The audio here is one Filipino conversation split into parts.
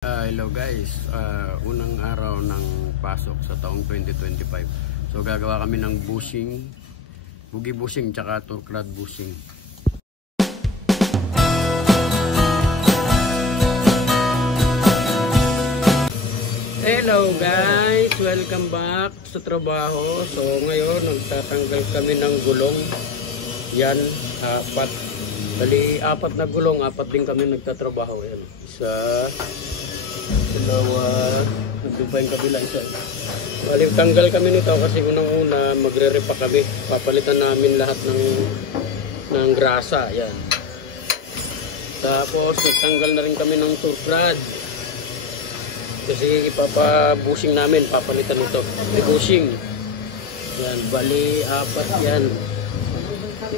Hello guys, unang araw ng pasok sa taong 2025. So gagawa kami ng bushing, boogie bushing tsaka turklad bushing. Hello guys, welcome back sa trabaho. So ngayon nagtatanggal kami ng gulong. Yan, apat. Bali, apat na gulong, apat din kami nagtatrabaho. Yan. Isa, dalawa, nandun pa yung kabila isa. Bali, tanggal kami nito kasi unang-una magre-repa kami. Papalitan namin lahat ng grasa. Yan. Tapos, nagtanggal na rin kami ng turklad. Kasi ipapabushing namin, papalitan nito. May bushing. Yan, bali, apat yan.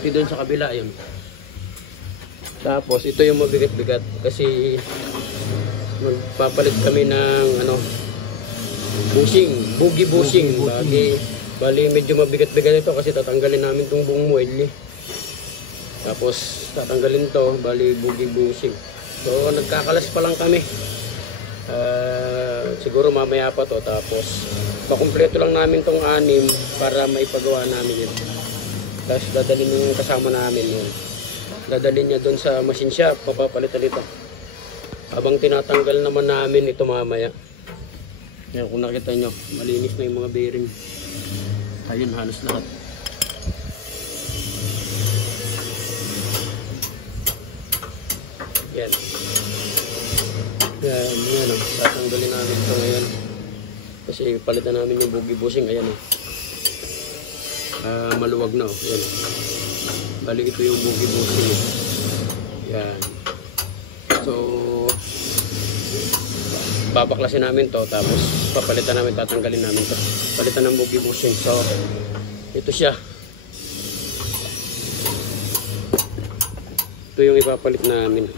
Ito doon sa kabila, yun. Tapos, ito yung mabigat-bigat kasi magpapalit kami ng bushing, boogie bushing. Bali medyo mabigat-bigat ito kasi tatanggalin namin itong buong muelle. Tapos tatanggalin to, bali boogie bushing. So nagkakalas pa lang kami. Siguro mamaya pa to. Tapos pakumpleto lang namin tong 6 para maipagawa namin yun. Tapos dadalhin yung kasama namin yun. Dadalhin niya doon sa machine shop, papapalitan ito. Habang tinatanggal naman namin ito mamaya. Yan, kung nakita nyo, malinis na yung mga bearing. Ayun, halos lahat. Yan. Yan. Tatanggalin namin ito ngayon. Kasi palitan namin yung boogie bushing. Ayan. Maluwag na. Yan. Balik ito yung boogie bushing. Yan. So, babaklasin namin to, tapos papalitan namin, tatanggalin namin to, palitan ng boogie bushing. So ito siya, ito yung ipapalit namin,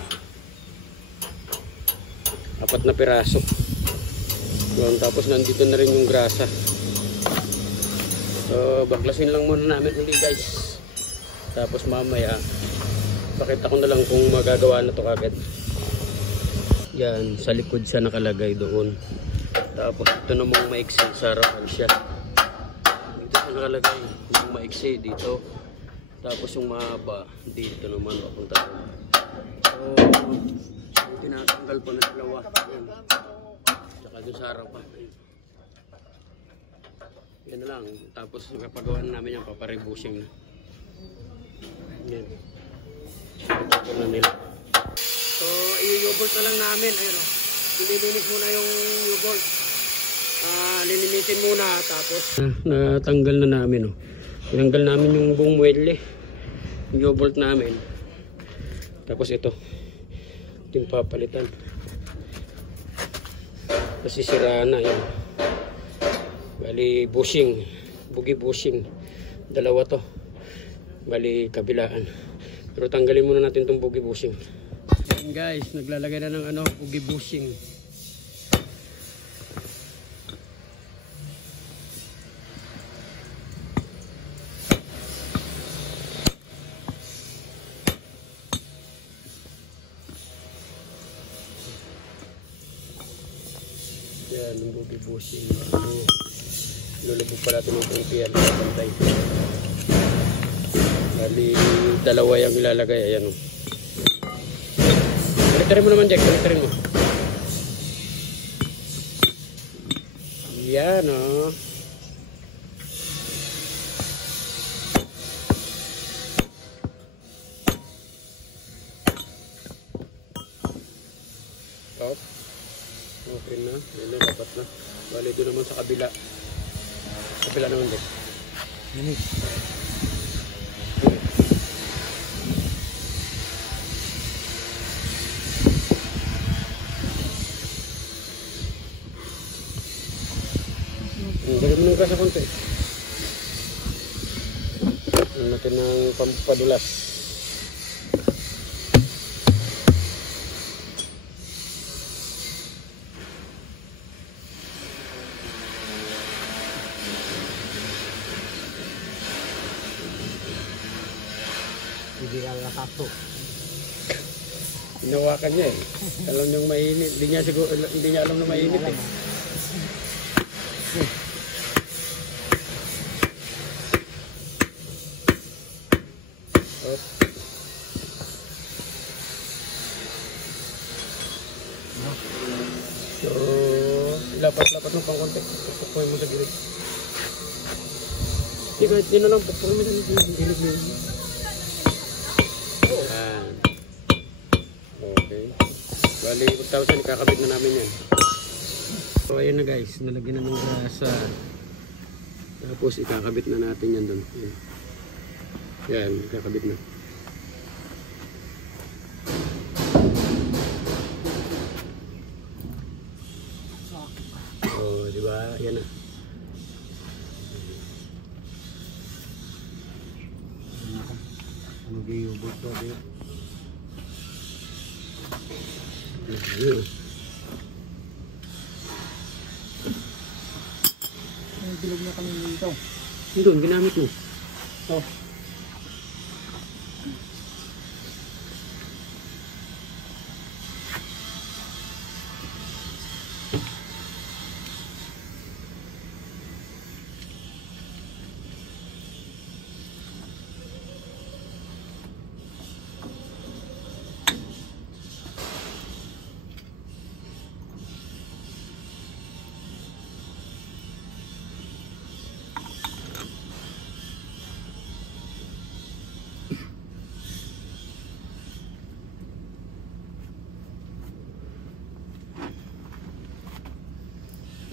4 na piraso yun. Tapos nandito na rin yung grasa. So baklasin lang muna namin ulit guys, tapos mamaya pakita ko na lang kung magagawa na to kagad. Yan, sa likod siya nakalagay doon. Tapos ito namang maiksi sa harapan siya. Dito siya nakalagay, yung maiksi dito. Tapos yung mahaba dito naman papunta doon. So tinatanggal po na dalawa. Yan. Tsaka doon sa harapan. Yan na lang. Tapos kapagawa namin yung paparibushing na. Yan. Ito na nila. So, i-U-bolt na lang namin. Ayun, nililinis muna yung U-bolt. Lilinisin muna. Tapos, natanggal na namin. Tinanggal namin yung buong muelle. Yung U-bolt namin. Tapos ito. Ito yung papalitan. Kasi sira na. Yun. Bali, bushing. Boogie bushing. Dalawa to. Bali, kabilaan. Pero tanggalin muna natin itong boogie bushing. Guys, naglalagay na ng boogie bushing. Yan, yung boogie bushing. Lulubog pa natin yung pangpiyan sa pantay. Bali, dalawa yung ilalagay. Ayan o. Kolektarin mo naman, Jack. Kolektarin mo. Yan, o. Top. Okay na. Yan na, dapat na. Bali, doon naman sa kabila. Kabila naman, Jack. Yan. Dali mo nung grasa konti. Ano natin ng pampadulas. Hindi lang nakasok. Hinawakan niya eh. Alam niyang mainit. Hindi niya alam na mainit eh. So, lapat-lapat ng pang konti. Pupukuhin mo sa gilid. Hindi, kahit yun na lang. Pupukuhin mo sa gilid mo. Yan. Okay. Bali, 8,000 ikakabit na namin yan. So, ayan na guys. Nalagyan na ng grasa. Tapos, ikakabit na natin yan doon. Yan, ikakabit na. Oh, di ba? Yan na. Ano giyubot ko dito? Ang bilog na kami dito. Doon, ginamit mo. Oh.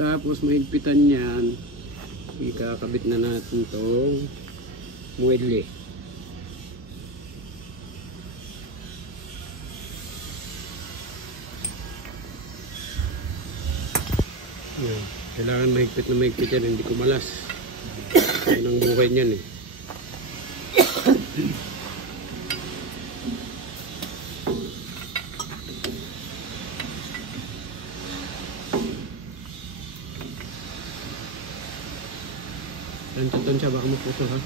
Tapos mahigpitan yan, ikakabit na natin itong muelle. Yan. Kailangan mahigpit na mahigpit yan, hindi kumalas. Yan ang buhay niyan eh. Tansya, baka maputol ha.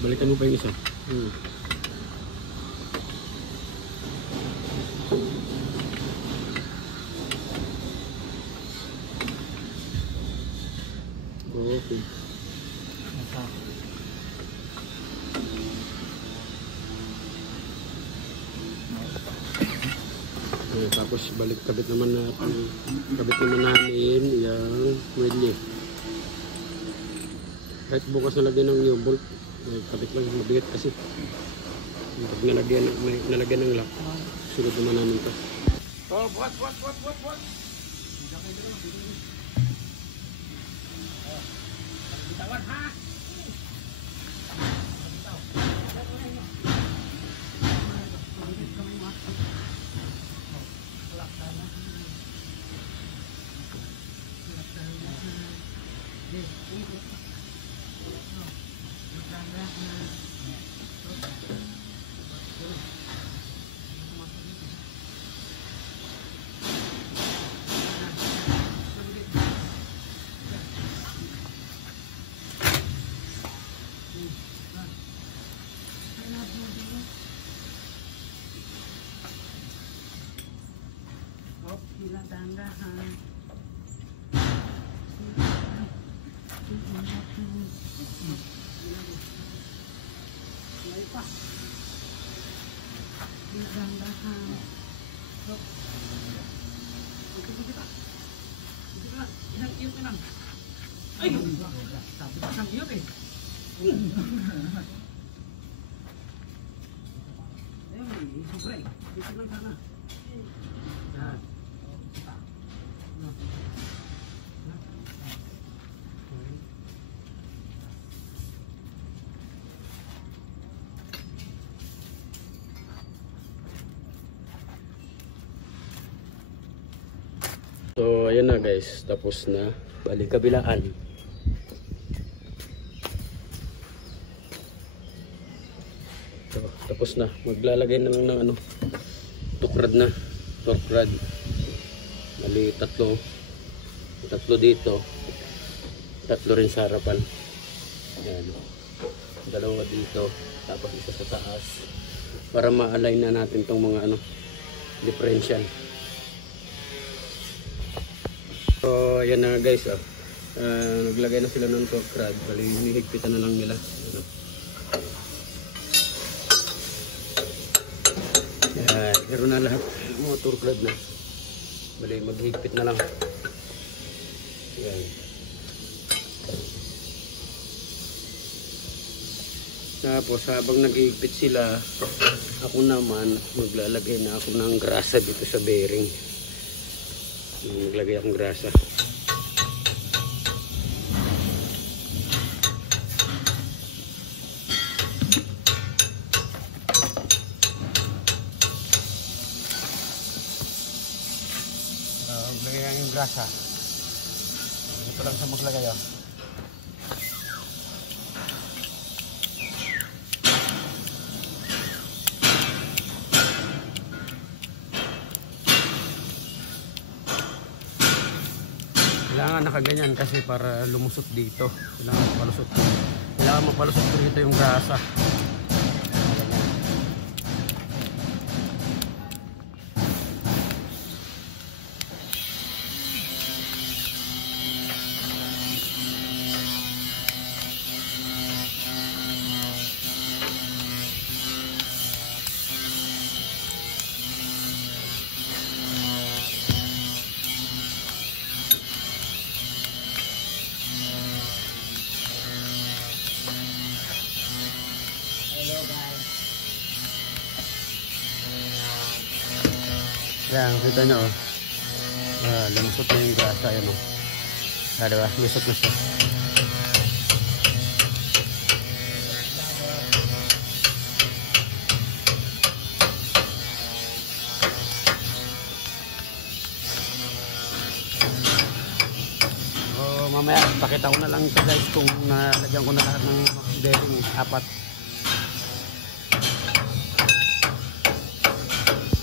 Balikan mo pa yung isa. Okay. Tapos balik kabit naman namin yung muelle. Kahit bukas na lagyan ng new bolt, kabit lang, mabigat kasi. Pag nalagyan ng lock, sunod naman namin ito. Oh, what? Bitawan ha! Ay, sabi ko sang iyot eh. Ayun, sobra eh. Dito lang sana. Yan. So, ayan na guys. Tapos na. Balik kabilaan. So, tapos tapos na. Maglalagay na lang ng ano, torque rod na. Torque rod. Mali, tatlo dito, tatlo rin sa harapan. Ayan. Dalawa dito, tapos isa sa taas. Para ma-align na natin tong mga ano, differential. So, ayan na guys. Naglagay na sila ng torque rod. Bali, hinihigpitan na lang nila. Ano. Ayan, pero na lahat. Mga torque rod na. Bali, maghigpit na lang. Ayan. Tapos habang naghihigpit sila, ako naman maglalagay na ako ng grasa dito sa bearing. Maglagay akong grasa. Maglagay ang grasa. Ito lang sa maglagay, oh. Kailangan nakaganyan kasi para lumusot dito. Kailangan mapalusot dito yung grasa. Yan, kita nyo, oh. Lumusot na yung grasa, yun, oh. Diba? Lumusot na siya. So, mamaya, pakita ko na lang ito guys kung nalagyan ko na lahat ng bearing, 4.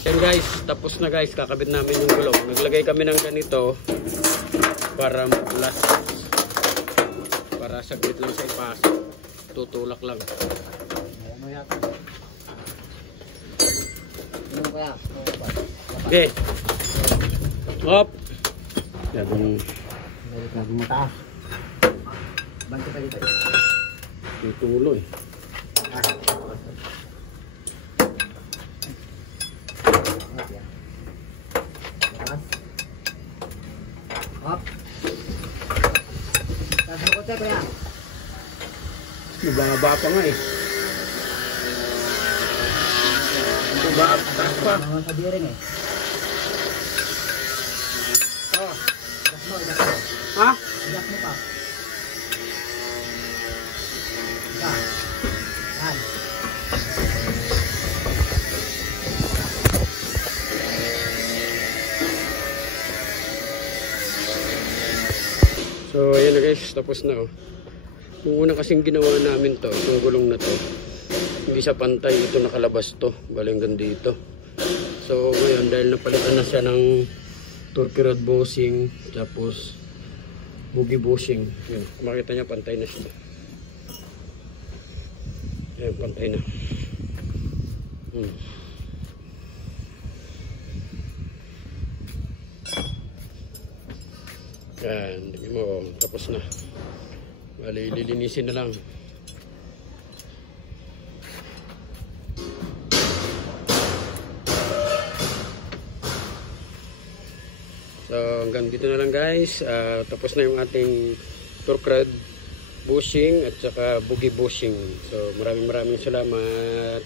Yan guys, tapos na guys, kakabit namin yung gulong. Naglagay kami ng ganito para mag-last. Para saglit lang sa ipasok. Tutulak lang. Okay. Hop. Yan. Mataas. Bantu pa dito. Yung tuloy. Nababa pa nga eh. Nababa pa. Mga sabirin eh. Oh. Idak mo. Ha? Idak mo pa. Yan. Yan. So ayan na guys, tapos na, oh. Nung una kasing ginawa namin to, itong gulong na to, hindi siya pantay, ito nakalabas to, bali hanggang dito. So ngayon, dahil napalitan na siya ng torque rod bushing, tapos boogie bushing, yun, makita niya pantay na siya. Ayan, pantay na. Yan, tingnan mo, tapos na. Bali, lilinisin na lang. So hanggang dito na lang guys. Tapos na yung ating torque rod bushing at saka boogie bushing. So maraming salamat.